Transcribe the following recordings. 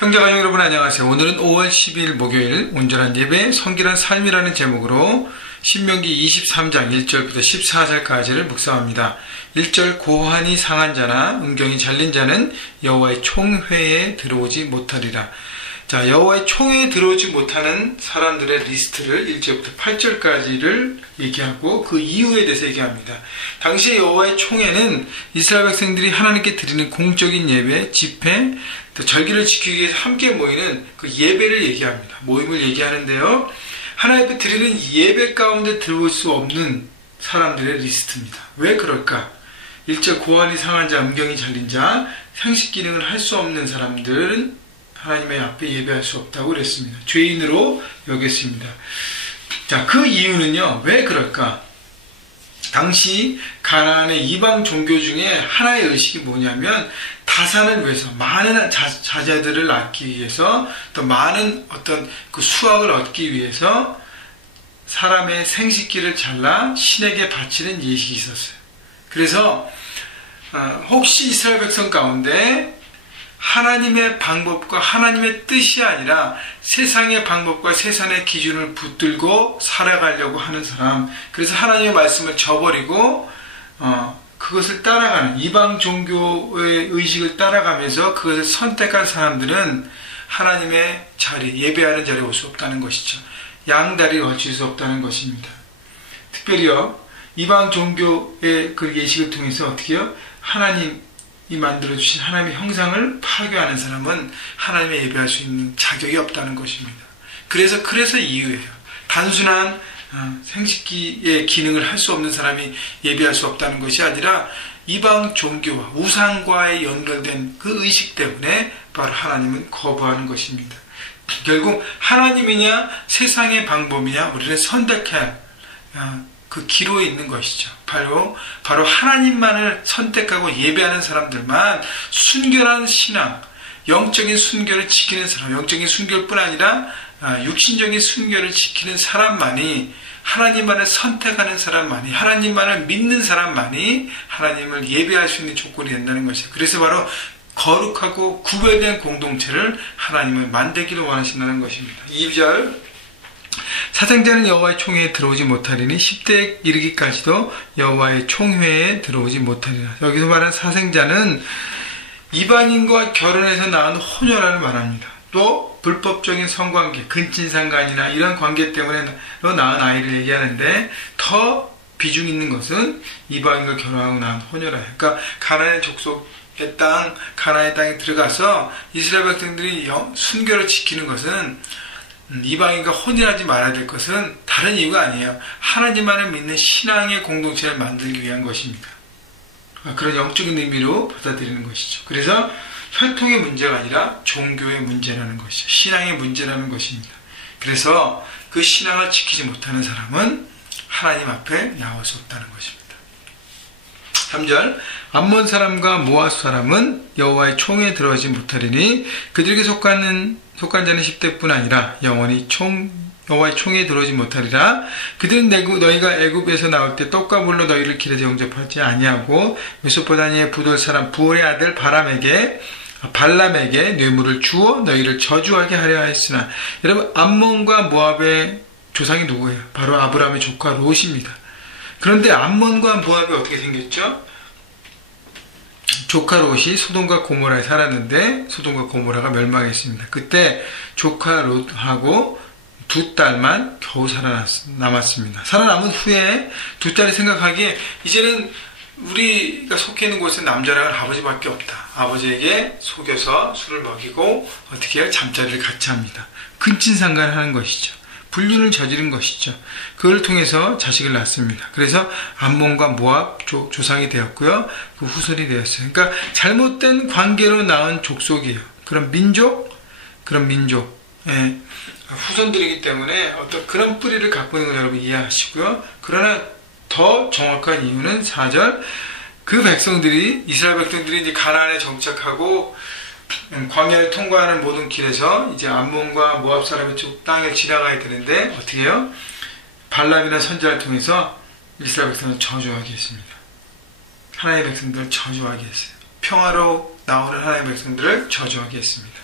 형제가족 여러분 안녕하세요. 오늘은 5월 10일 목요일 온전한 예배 성결한 삶이라는 제목으로 신명기 23장 1절부터 14절까지를 묵상합니다. 1절 고환이 상한 자나 음경이 잘린 자는 여호와의 총회에 들어오지 못하리라. 자, 여호와의 총회에 들어오지 못하는 사람들의 리스트를 1절부터 8절까지를 얘기하고 그 이유에 대해서 얘기합니다. 당시에 여호와의 총회는 이스라엘 백성들이 하나님께 드리는 공적인 예배, 집회, 또 절기를 지키기 위해서 함께 모이는 그 예배를 얘기합니다. 모임을 얘기하는데요. 하나님 앞에 드리는 예배 가운데 들어올 수 없는 사람들의 리스트입니다. 왜 그럴까? 1절 고환이 상한 자, 음경이 잘린 자, 상식 기능을 할 수 없는 사람들은 하나님의 앞에 예배할 수 없다고 그랬습니다. 죄인으로 여겼습니다. 자, 그 이유는요, 왜 그럴까? 당시 가나안의 이방 종교 중에 하나의 의식이 뭐냐면, 다산을 위해서, 많은 자녀들을 낳기 위해서, 또 많은 어떤 그 수확을 얻기 위해서, 사람의 생식기를 잘라 신에게 바치는 예식이 있었어요. 그래서, 혹시 이스라엘 백성 가운데, 하나님의 방법과 하나님의 뜻이 아니라 세상의 방법과 세상의 기준을 붙들고 살아가려고 하는 사람, 그래서 하나님의 말씀을 저버리고 그것을 따라가는 이방 종교의 의식을 따라가면서 그것을 선택한 사람들은 하나님의 자리, 예배하는 자리에 올 수 없다는 것이죠. 양다리를 거칠 수 없다는 것입니다. 특별히요, 이방 종교의 그 예식을 통해서 어떻게 해요? 하나님이 만들어주신 하나님의 형상을 파괴하는 사람은 하나님의 예배할 수 있는 자격이 없다는 것입니다. 그래서 이유예요. 단순한 생식기의 기능을 할 수 없는 사람이 예배할 수 없다는 것이 아니라 이방 종교와 우상과의 연결된 그 의식 때문에 바로 하나님은 거부하는 것입니다. 결국 하나님이냐 세상의 방법이냐 우리는 선택해야 그 기로에 있는 것이죠. 바로 하나님만을 선택하고 예배하는 사람들만 순결한 신앙, 영적인 순결을 지키는 사람, 영적인 순결뿐 아니라 육신적인 순결을 지키는 사람만이, 하나님만을 선택하는 사람만이, 하나님만을 믿는 사람만이 하나님을 예배할 수 있는 조건이 된다는 것이죠. 그래서 바로 거룩하고 구별된 공동체를 하나님은 만들기를 원하신다는 것입니다. 2절 사생자는 여호와의 총회에 들어오지 못하리니 10대에 이르기까지도 여호와의 총회에 들어오지 못하리라. 여기서 말하는 사생자는 이방인과 결혼해서 낳은 혼혈아를 말합니다. 또 불법적인 성관계, 근친상간이나 이런 관계 때문에 낳은 아이를 얘기하는데 더 비중 있는 것은 이방인과 결혼하고 낳은 혼혈아예요. 그러니까 가나안의 족속의 땅, 가나안의 땅에 들어가서 이스라엘 백성들이 순결을 지키는 것은 이방인과 혼인하지 말아야 될 것은 다른 이유가 아니에요. 하나님만을 믿는 신앙의 공동체를 만들기 위한 것입니다. 그런 영적인 의미로 받아들이는 것이죠. 그래서 혈통의 문제가 아니라 종교의 문제라는 것이죠. 신앙의 문제라는 것입니다. 그래서 그 신앙을 지키지 못하는 사람은 하나님 앞에 나올 수 없다는 것입니다. 3절 암몬 사람과 모압 사람은 여호와의 총회에 들어오지 못하리니 그들에게 속한 자는 10대뿐 아니라 영원히 여호와의 총회에 들어오지 못하리라. 그들은 너희가 애굽에서 나올 때 떡과 물로 너희를 길에서 영접하지 아니하고 메소포타미아의 부돌 사람 부올의 아들 발람에게 뇌물을 주어 너희를 저주하게 하려 했으나, 여러분 암몬과 모압의 조상이 누구예요? 바로 아브라함의 조카 롯입니다. 그런데 암몬과 모압이 어떻게 생겼죠? 조카 롯이 소돔과 고모라에 살았는데 소돔과 고모라가 멸망했습니다. 그때 조카 롯하고 두 딸만 겨우 살아남았습니다. 살아남은 후에 두 딸이 생각하기에 이제는 우리가 속해 있는 곳에 남자랑은 아버지밖에 없다. 아버지에게 속여서 술을 먹이고 어떻게 해요? 잠자리를 같이 합니다. 근친상간을 하는 것이죠. 불륜을 저지른 것이죠. 그걸 통해서 자식을 낳습니다. 그래서 암몬과 모압 조상이 되었고요. 그 후손이 되었어요. 그러니까 잘못된 관계로 낳은 족속이에요. 그런 민족의 후손들이기 때문에 어떤 그런 뿌리를 갖고 있는 걸 여러분 이해하시고요. 그러나 더 정확한 이유는 4절 그 백성들이, 이스라엘 백성들이 이제 가나안에 정착하고 광야를 통과하는 모든 길에서 이제 암몬과 모압 사람의 땅을 지나가야 되는데 어떻게 해요? 발람이나 선지자를 통해서 이스라엘 백성을 저주하게 했습니다. 하나님의 백성들을 저주하게 했어요. 평화로 나오는 하나님의 백성들을 저주하게 했습니다.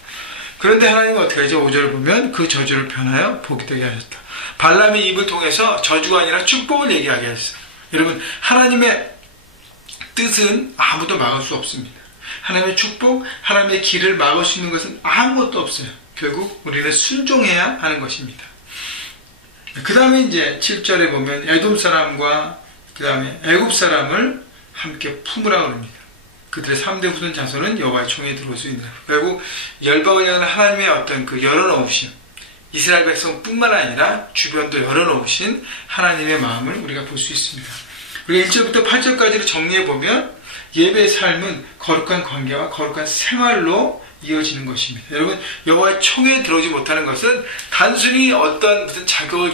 그런데 하나님은 어떻게 하죠? 5절을 보면 그 저주를 변하여 복이 되게 하셨다. 발람의 입을 통해서 저주가 아니라 축복을 얘기하게 하셨어요. 여러분, 하나님의 뜻은 아무도 막을 수 없습니다. 하나님의 축복, 하나님의 길을 막을 수 있는 것은 아무것도 없어요. 결국 우리는 순종해야 하는 것입니다. 그 다음에 이제 7절에 보면 에돔 사람과 그 다음에 애굽 사람을 함께 품으라 그럽니다. 그들의 3대 후손 자손은 여호와의 총에 들어올 수 있느라. 결국 열방을 향한 하나님의 어떤 그 열어놓으심, 이스라엘 백성뿐만 아니라 주변도 열어놓으신 하나님의 마음을 우리가 볼 수 있습니다. 우리가 1절부터 8절까지를 정리해보면 예배의 삶은 거룩한 관계와 거룩한 생활로 이어지는 것입니다. 여러분, 여호와의 총에 들어오지 못하는 것은 단순히 어떤 무슨 자격을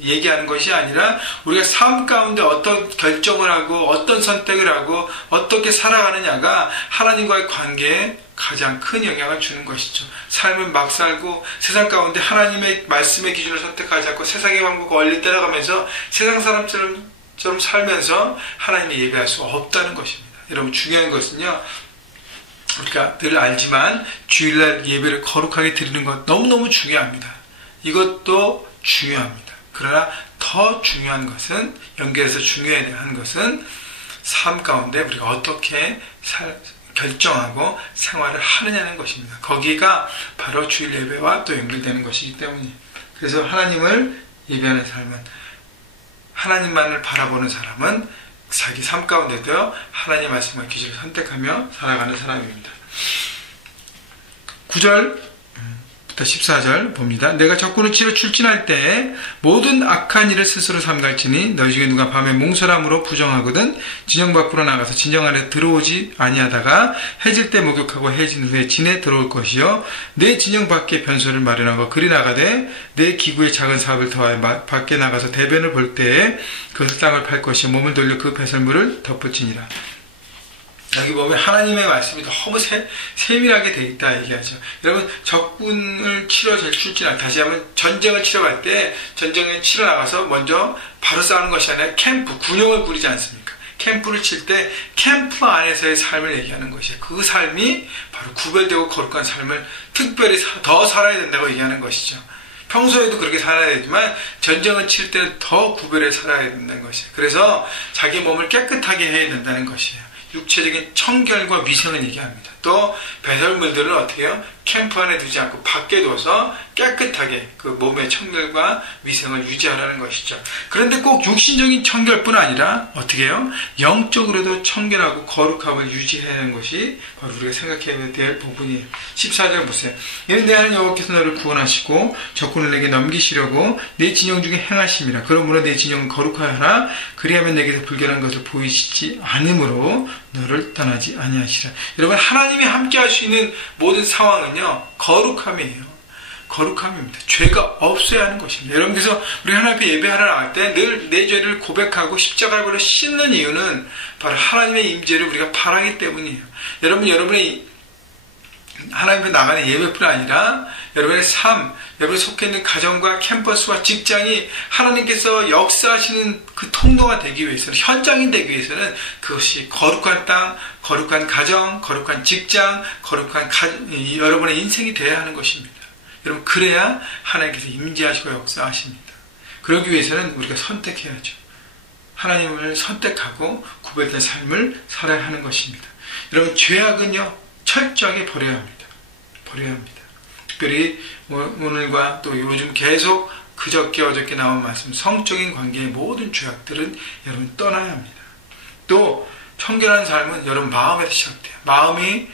얘기하는 것이 아니라 우리가 삶 가운데 어떤 결정을 하고 어떤 선택을 하고 어떻게 살아가느냐가 하나님과의 관계에 가장 큰 영향을 주는 것이죠. 삶을 막 살고 세상 가운데 하나님의 말씀의 기준을 선택하지 않고 세상의 방법과 원리 따라가면서 세상 사람처럼 살면서 하나님을 예배할 수 없다는 것입니다. 여러분, 중요한 것은요, 우리가 늘 알지만 주일날 예배를 거룩하게 드리는 것 너무너무 중요합니다. 이것도 중요합니다. 그러나 더 중요한 것은, 연결해서 중요한 것은 삶 가운데 우리가 어떻게 결정하고 생활을 하느냐는 것입니다. 거기가 바로 주일 예배와 또 연결되는 것이기 때문이에요. 그래서 하나님을 예배하는 삶은, 하나님만을 바라보는 사람은 자기 삶 가운데도 하나님의 말씀과 기준을 선택하며 살아가는 사람입니다. 9절부터 14절 봅니다. 내가 적군을 치러 출진할 때에 모든 악한 일을 스스로 삼갈지니 너희 중에 누가 밤에 몽설함으로 부정하거든 진영 밖으로 나가서 진영 안에 들어오지 아니하다가 해질 때 목욕하고 해진 후에 진에 들어올 것이요 내 진영 밖에 변소를 마련하고 그리 나가되 내 기구의 작은 사업을 더하여 밖에 나가서 대변을 볼 때에 그것을 땅을 팔 것이요 몸을 돌려 그 배설물을 덮을지니라. 여기 보면 하나님의 말씀이 너무 세밀하게 되어 있다 얘기하죠. 여러분, 적군을 치러 출진할, 다시 한번 전쟁을 치러 갈 때 전쟁을 치러 나가서 먼저 바로 싸우는 것이 아니라 캠프, 군용을 꾸리지 않습니까? 캠프를 칠 때 캠프 안에서의 삶을 얘기하는 것이에요. 그 삶이 바로 구별되고 거룩한 삶을 특별히 더 살아야 된다고 얘기하는 것이죠. 평소에도 그렇게 살아야 되지만 전쟁을 칠 때는 더 구별해 살아야 된다는 것이에요. 그래서 자기 몸을 깨끗하게 해야 된다는 것이에요. 육체적인 청결과 위생을 얘기합니다. 또 배설물들을 어떻게 해요? 캠프 안에 두지 않고 밖에 둬서 깨끗하게 그 몸의 청결과 위생을 유지하라는 것이죠. 그런데 꼭 육신적인 청결뿐 아니라 어떻게 해요? 영적으로도 청결하고 거룩함을 유지해야 하는 것이 바로 우리가 생각해야 될 부분이에요. 14절 보세요. 이는 내 하나님 여호와께서 너를 구원하시고 적군을 내게 넘기시려고 내 진영 중에 행하심이라. 그러므로 내 진영을 거룩하여 하라. 그리하면 내게서 불결한 것을 보이시지 않으므로 너를 떠나지 아니하시라. 여러분, 하나님이 함께 할 수 있는 모든 상황은요, 거룩함이에요. 거룩함입니다. 죄가 없어야 하는 것입니다. 여러분, 그래서 우리 하나님 앞에 예배하러 나갈 때 늘 내 죄를 고백하고 십자가로 씻는 이유는 바로 하나님의 임재를 우리가 바라기 때문이에요. 여러분, 여러분의 하나님 앞에 나가는 예배뿐 아니라 여러분의 삶, 여러분이 속해 있는 가정과 캠퍼스와 직장이 하나님께서 역사하시는 그 통로가 되기 위해서는, 현장이 되기 위해서는 그것이 거룩한 땅, 거룩한 가정, 거룩한 직장, 거룩한 여러분의 인생이 되어야 하는 것입니다. 여러분, 그래야 하나님께서 임재하시고 역사하십니다. 그러기 위해서는 우리가 선택해야죠. 하나님을 선택하고 구별된 삶을 살아야 하는 것입니다. 여러분, 죄악은요, 철저하게 버려야 합니다. 버려야 합니다. 특별히 오늘과 또 요즘 계속 그저께 어저께 나온 말씀, 성적인 관계의 모든 죄악들은 여러분 떠나야 합니다. 또 청결한 삶은 여러분 마음에서 시작돼요. 마음이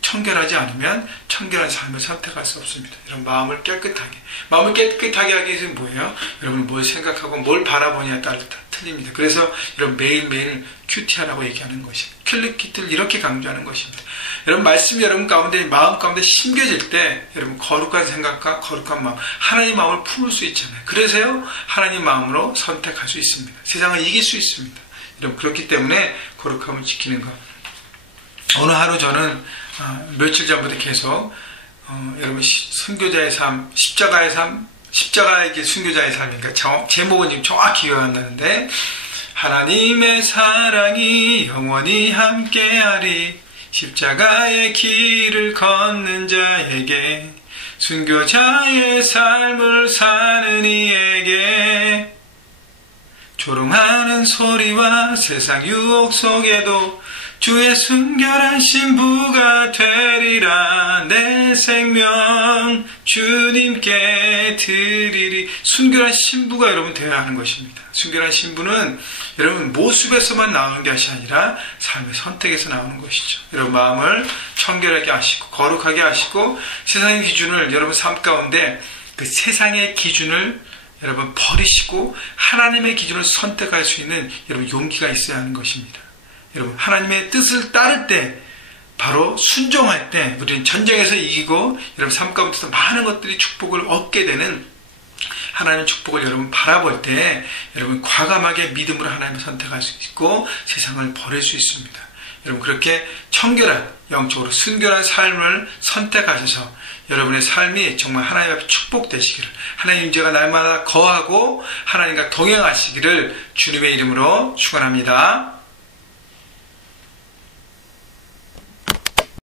청결하지 않으면 청결한 삶을 선택할 수 없습니다. 여러분, 마음을 깨끗하게 하기 위해서 뭐예요? 여러분이 뭘 생각하고 뭘 바라보냐에 따라 틀립니다. 그래서 여러분 매일매일 큐티하라고 얘기하는 것입니다. 킬리키트를 이렇게 강조하는 것입니다. 여러분, 말씀이 여러분 가운데, 마음 가운데 심겨질 때 여러분 거룩한 생각과 거룩한 마음, 하나님 마음을 품을 수 있잖아요. 그래서요, 하나님 마음으로 선택할 수 있습니다. 세상을 이길 수 있습니다. 여러분, 그렇기 때문에 거룩함을 지키는 것. 어느 하루 저는 며칠 전부터 계속 여러분 순교자의 삶, 십자가의 삶, 십자가의 길 순교자의 삶이니까 제목은 지금 정확히 기억 안 나는데, 하나님의 사랑이 영원히 함께하리, 십자가의 길을 걷는 자에게, 순교자의 삶을 사는 이에게, 조롱하는 소리와 세상 유혹 속에도 주의 순결한 신부가 되리라. 내 생명 주님께 드리리. 순결한 신부가 여러분 되어야 하는 것입니다. 순결한 신부는 여러분 모습에서만 나오는 것이 아니라 삶의 선택에서 나오는 것이죠. 여러분 마음을 청결하게 하시고 거룩하게 하시고 세상의 기준을 여러분 삶 가운데 그 세상의 기준을 여러분 버리시고 하나님의 기준을 선택할 수 있는 여러분 용기가 있어야 하는 것입니다. 여러분 하나님의 뜻을 따를 때, 바로 순종할 때 우리는 전쟁에서 이기고 여러분 삶 가운데서 많은 것들이 축복을 얻게 되는 하나님의 축복을 여러분 바라볼 때 여러분 과감하게 믿음으로 하나님을 선택할 수 있고 세상을 버릴 수 있습니다. 여러분 그렇게 청결한, 영적으로 순결한 삶을 선택하셔서 여러분의 삶이 정말 하나님 앞에 축복되시기를, 하나님 임재가 날마다 거하고 하나님과 동행하시기를 주님의 이름으로 축원합니다.